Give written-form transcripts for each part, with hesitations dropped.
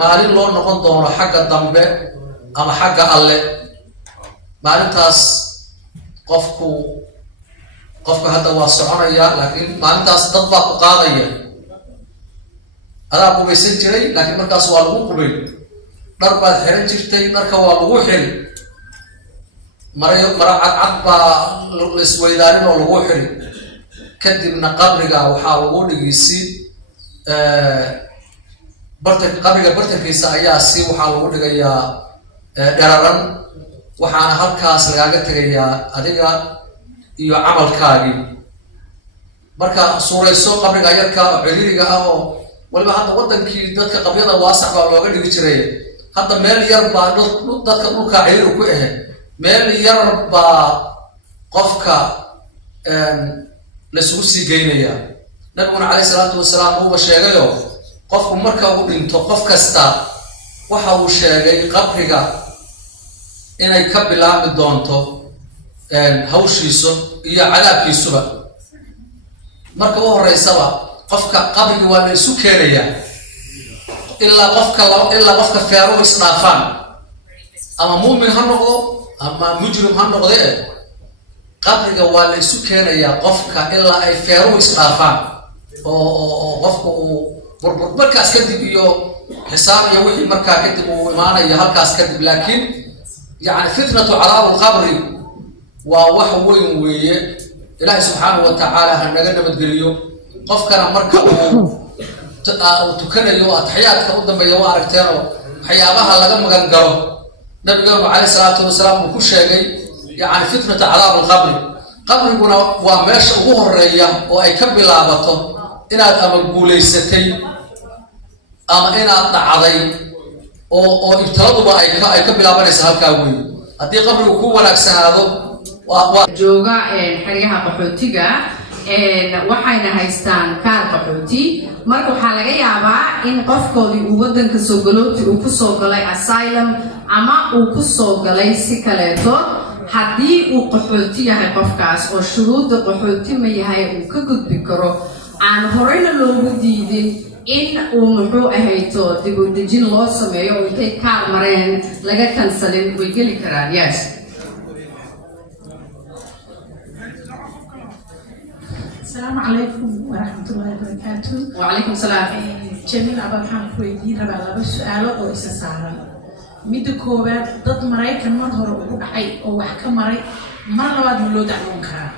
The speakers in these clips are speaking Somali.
maalin loo noqon doono xagga dambe ama xagga alle maalintaas qofka hadda waa soconaya laakiin maalintaas dad baa ku qaadaya adaa qubaysan jiray laakiin markaas waa lagu qubay dhar baad xiran jirtay dharka waa lagu xiri mara cadcad baa la isweydaarin oo lagu xiri kadibna qabriga waxaa lagu dhigisi qabriga bartankiisa ayaa waxaa lagu dhigayaa dhararan waxaana halkaas lagaaga tegayaa adiga iyo camalkaagii marka suurayso qabriga yarka oo ciriiriga ah oo waliba hadda wadankii dadka qabyada waasac baa looga dhigi jiray hadda meel yar baa dadka dhulka ciriiri ku ahe meel yar baa qofka laisugu sii geynayaa nabiguna calayhi salaatu wasalaam uuba sheegayo qofku marka uu dhinto qof kasta waxa uu sheegay qabriga inay ka bilaabmi doonto hawshiisu iyo cadaabkiisuba marka u horeysaba qofka qabriga waa la isu keenayaa ilaa qofka feeruhu isdhaafaan ama muumin ha noqdo ama mujrim ha noqde qabriga waa la isu keenayaa qofka ilaa ay feeruhu isdhaafaan oo qofka uu burbur markaas kadib iyo xisaab iyo wixii markaa kadib uu imaanayo halkaas kadib laakiin يعني فتنة عذاب القبر ووح وين ويه إلهي سبحانه وتعالى هنجنا متقليو قفكنا مركب وتكنى اليوم أتحياتك قدام بيوارك تانو حيابها لقى مغنقرو نبي عليه الصلاة والسلام وكل شيء يعني فتنة عذاب القبر قبر يقولنا وماش أبوه الرئية وأيكب لعبته إنا أمقولي ستي أما إنا أطلع oo ibtiraduba ay ka bilaabanaysa halkaa weyn haddii qabrigu ku wanaagsanaado jooga xeryaha qaxootiga waxayna haystaan kaar qaxooti marka waxaa laga yaabaa in qofkoodii uu wadanka soo galooti uu kusoo galay asylum ama uu kusoo galay si kaleeto haddii uu qaxooti yahay qofkaas oo shuruudda qaxooti ma yahay uu ka gudbi karo aan horeyna loogu diidin in uu muxuu ahayto dib u dejin loo sameeyo oo intay kaar mareen laga kansalin way geli karaan yes السلام عليكم ورحمة الله وبركاته. وعليكم السلام. جميل أبا محمد كويدي ربع لبس سؤال أو إستسارة. ميدكوبات ضد مراي كان مظهر وحي أو وحكة مراي ما لواد ملود على منكر.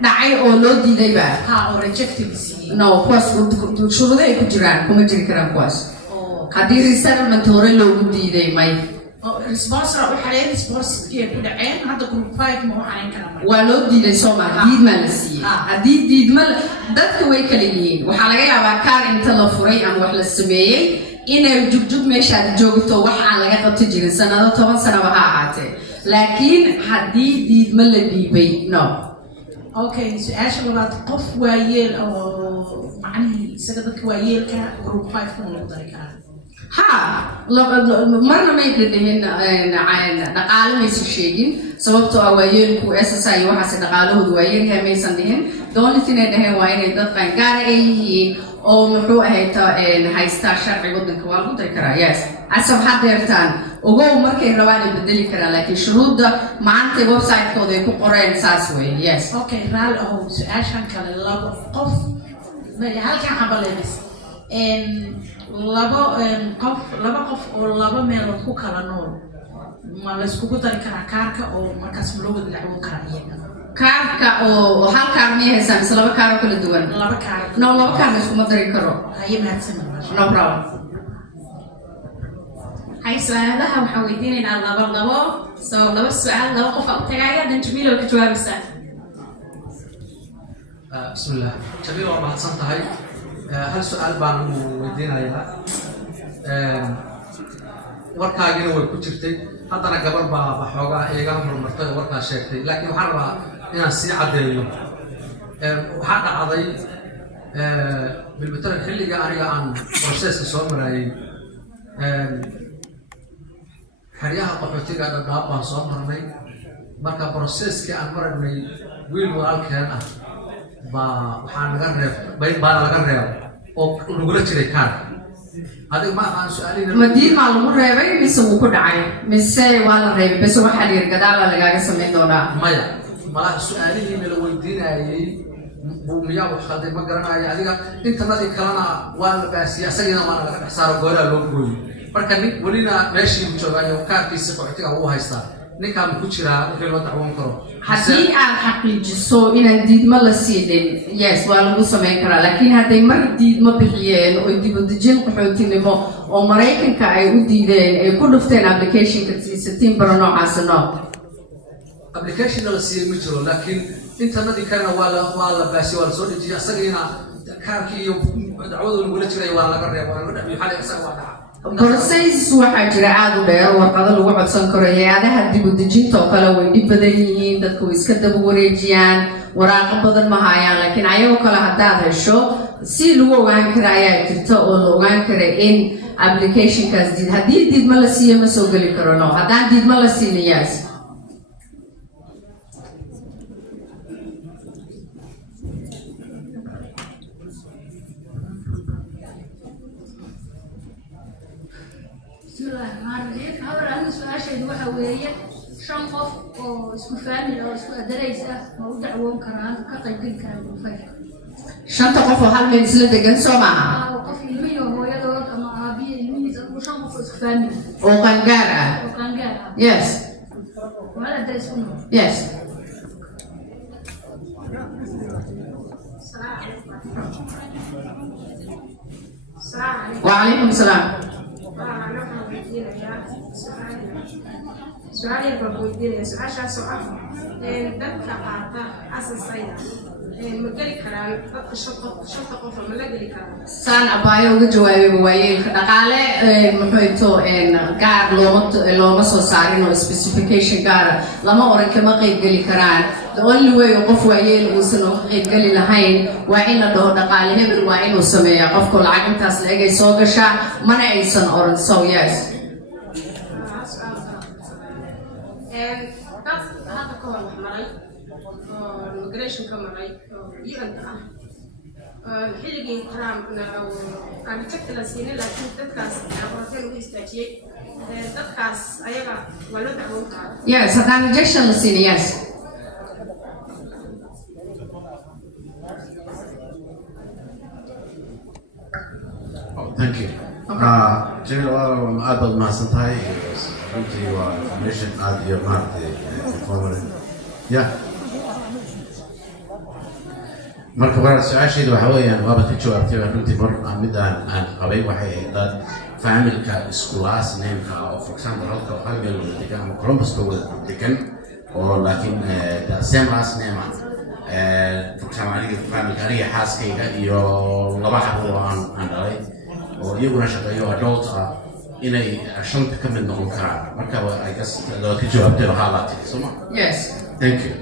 نعي أو لودي دايبا. ها أو rejected بسي. No كواس شو ده يكون جيران كم جيران كلام كواس. هذه رسالة من توري لودي داي ماي. response رأوا حاليا response كي يكون عين هذا كل فايت ما هو عين كلام. ولودي لسوما ديد مالسي. هديد ديد مال دتك ويكليين وحلاقي أبا كار إنت لفري أم وحلا السمية إنه جوج مش هاد جوجته وح على قطع تجري سنة طبعا سنة وها عاته لكن هديد ديد مال بيبي no. أوكي سؤال شغلات قف ويل أو معني سجدك ويل كجروب 5 من الطريقة. ها مرة ما يقدرين نقال ما يسويين سببته أويل كو أساسا يوحس نقاله دويل هم يسندهن دون تنين ده وين يدق كان أيه أو محروق هيتا هايستا شرع يقدر كوال قدر كرا يس أسمع حد يرتان وجو مركي رواني بدلي كرا لكن شروط ده ما أنت ويب سايت كده يكون قرين ساسوي يس. أوكي رال أو سؤال شان كلا لابو قف هل كان حبليس لابو قف أو لابو ميلو كلا نور ما لسكوكو تركنا كاركا أو مركز ملوك دلعو كرامية. كاركا أو هل كارمية هسام سلبا كارو كل دوان. لابو كار. نو لابو كار نسكو مدري كرو. هاي مهتم. No problem. هاي سؤالها وحويدين إن لابو لو السؤال لو قف أقتعايا دن جميل وكجواب السؤال. بسم الله جميل والله حسنت هاي هل سؤال بان ويدين عليها warkaagina way ku jirtay haddana gabar baa waxoogaa iiga horumartay oo warkaa sheegtay laakiin waxaan rabaa inaan sii caddeeyo waxaa dhacday bilmatalan xilliga aniga aan proseska soo maraayay xeryaha qaxootiga dhadhaab baan soo marnay marka proceskii aan maragnay wiil walaalkeen ah baa waxaa naga reeb baana laga reebo oo nagula jiray kaarka هذا ما سؤالين مدير معلومة رأي بس هو كل عين مسي ولا رأي بس هو حد يرجع على اللي قاعد يسميه دونا مايا ما سؤالين من الوالدين هاي بوميا وخالد ما قرنا هاي هذيك أنت ما ذيك كلامنا ولا بس يا سيدنا ما أنا حصار قولا لوجوي مركني ولينا ماشي مشوغاني وكان في سقوطك هو هايستا نكام كشرا في الوضع ومكرو حتى حقيقة إن ديد ما لسيدين يس ولا مسمى كرا لكن هذا مر ديد ما بحيان ودي بدجين قحوتي لما ومرايكن كأي وديدين كل فتين أبليكيشن كتير برنامج عسنا أبليكيشن لسيد مشرو لكن أنت ما ذي كان ولا بس ولا صور تيجي أسرعنا كان كي دعوة نقول ترى ولا قرر ولا نبي حالة أسرع برسيس waxaa jira aad u dheer warqado lagu codsan karo hay'adaha dib u dejinta oo kale way dhib badan yihiin dadku way iska daba wareejiyaan waraaqo badan ma hayaan laakiin ayagoo kale haddaad hesho si lagu ogaan karo ayaa jirta oo la ogaan karo in applicationkaas haddii diidma la siiyo ma soo geli karo no haddaan diidma la siinin yes su-aashaydu waxa weeye 5 qof oo isku faamil oo isku adaraysa ma u dacwoon karaan ka qaybgeli karaan bulshada 5 qof oo hal meel isla degan soo maaha qof ilmiyo hooyadood ama aabiye ilmihiisa oo 5 qof isku faamil oo qangaar ah yes wala darisku yes وعليكم السلام سؤال يبغى سؤال سؤال dadka qaata asasayda mageli karaan dadka shaqo qof ma la geli karaan saan abaayo uga jawaabay waayeelka dhaqaale muxuu gaar looma soo saarin oo specification gaar lama oran kama qayb geli karaan the only way qof waayeel uusan uga qayb geli lahayn waa in la dhaho dhaqaale hebel waa inuu sameeyaa qofka lacag intaas la egay soo gasha mana aysan oran so yes immigration كمري UN حلقين كرام كان بشكل سنين لكن تذكر عبارتين ويستأجي تذكر أيها ولا دعوة yes هذا rejection لسيني yes thank you جميل والله أبد ما سنتهاي runtii waa information aad iyo maaragtay informative ya marka walaal su-aashayda waxa weeyaan waaba ka jawaabtay runtii mar midaan aan qabay waxay ahayd dad familka isku last name-ka oo for example halka hal meel wada degan ama Columbus ka wada degan oo laakiin the same last name for example aniga familka aniga xaaskayga iyo laba xabad oo aan dhalay oo iyaguna shaqeeyo adult ah inay shanta ka mid noqon karaan marka I guess loo ka jawaabtay waxaa la tiri soo ma yes thank you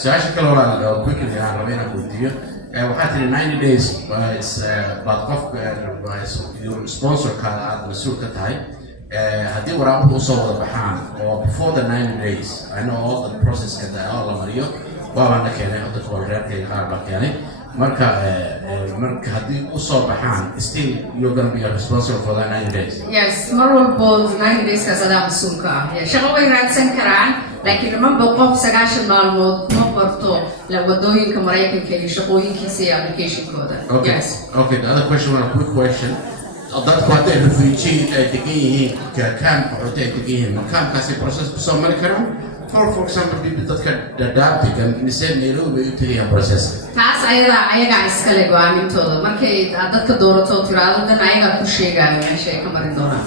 su-aasha kale oo quickly aan rabay inaan weydiiyo waxaa tiri 90 days baad qofka sponsorka aad mas-uul ka tahay haddii waraabuhu usoo wada baxaan oo before the 90 days I know all the processka la mariyo waabaan la keenay hadda kahor reerkayga qaar baa keenay marka haddii usoo baxaan still you're going to be responsible for that 90 days yes mar walbo 90 days kaas adaa mas-uulka ah shaqo way raadsan karaan laakiin remember qof 9 maalmood kuma barto wadooyinka Mareykanka iyo shaqooyinkiisa iyo application-kooda yes okay the other question one quick question dadku hadday refugee degan yihiin camp waxay degan yihiin makaamkaasi process kusoo mari karaan for example people dadka dadaabigan mise Nairobi ay u tagayaan process taas ayaga iskale go'aamintooda markay dadka doorato tiraado dan ayaga ku sheegaayo meesha ay ka marin doonaan